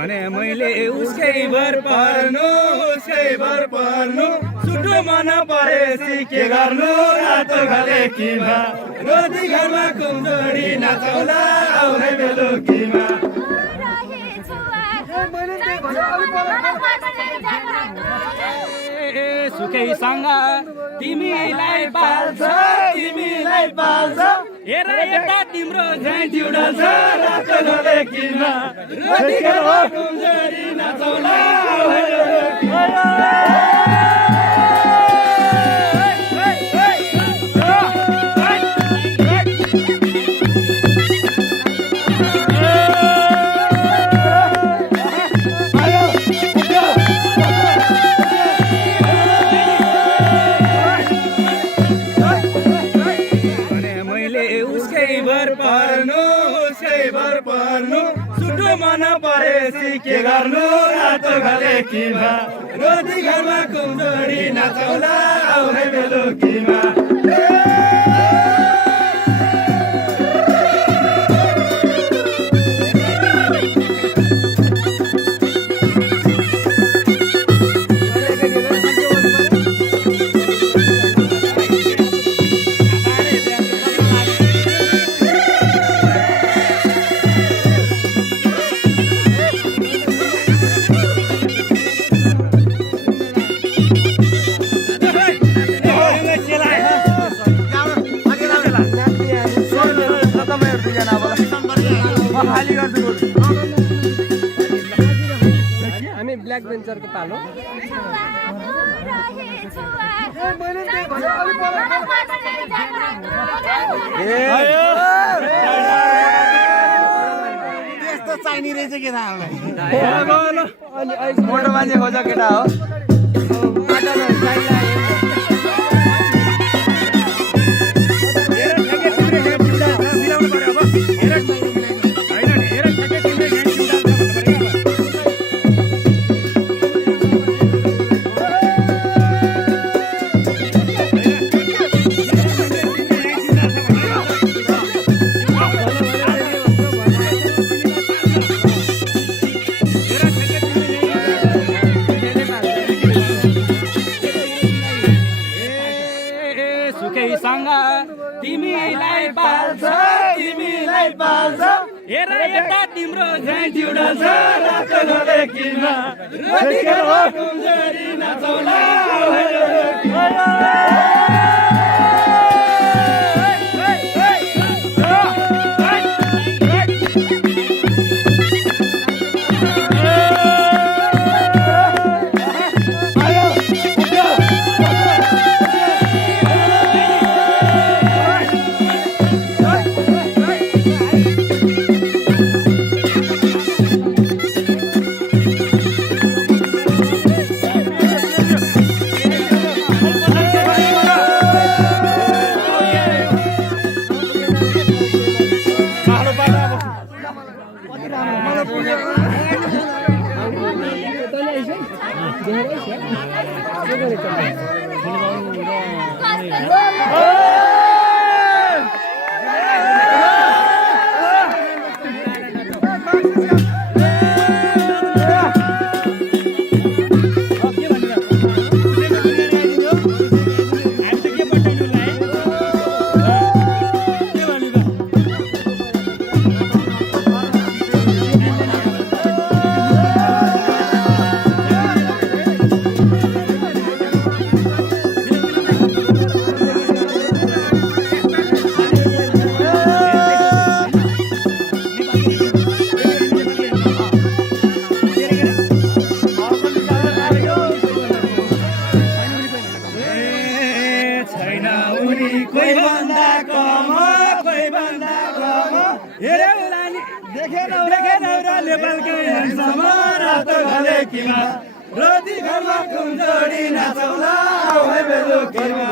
भने मैले उसकै भर पर्नु सुटो मन परेपछि के गर्नु रातो घले किमा रोटी घरमा कुम्जोडी नचौला आउने बेलुकीमा सुकैसँग तिमीलाई पाल्छ हेर यता तिम्रो झैँ जुडल छ रातो घले किमा रोटी घरमा कुम्जोडी नचौला सुटो मन परेपछि के गर्नु रातो घले किमा रोटी घरमा कुम्जोडी नचौला आउने बेलुकीमा हामी ब्ल्याक बेन्चरको पालो त्यस्तो चाहिने रहेछ केटा मोटो मान्छे खोज केटा हो तिमीलाई पाल्छ हेर यता तिम्रो झैँ जुडल छ रातो घले किमा रोटी घरमा कुम्जोडी नचौला रोटी घरमा कुम्जोडी नचौला आउने बेलुकीमा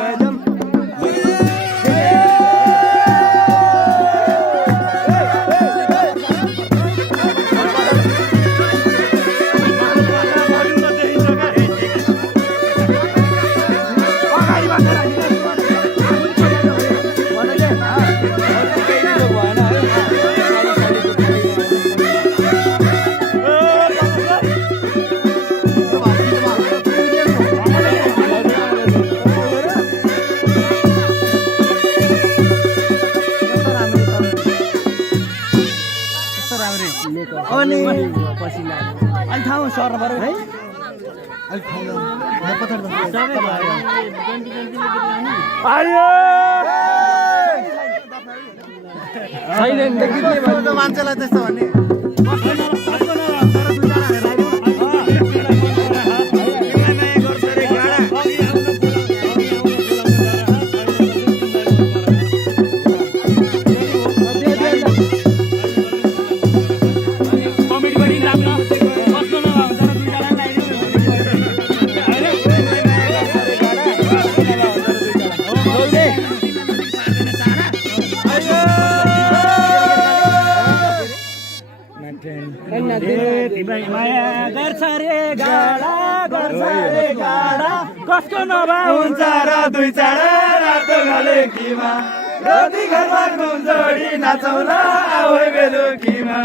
अनि पसिना अलि ठाउँ सर्नु पर्यो है छैन देखिदिए त्यो मान्छेलाई त्यस्तो भन्ने माया गर्छ रे गाडा कसको नभा हुन्छ र दुई चाडा रातो घलेकीमा रोटी घरमा कुम्जोडी नाचौला आऊ बेलुकीमा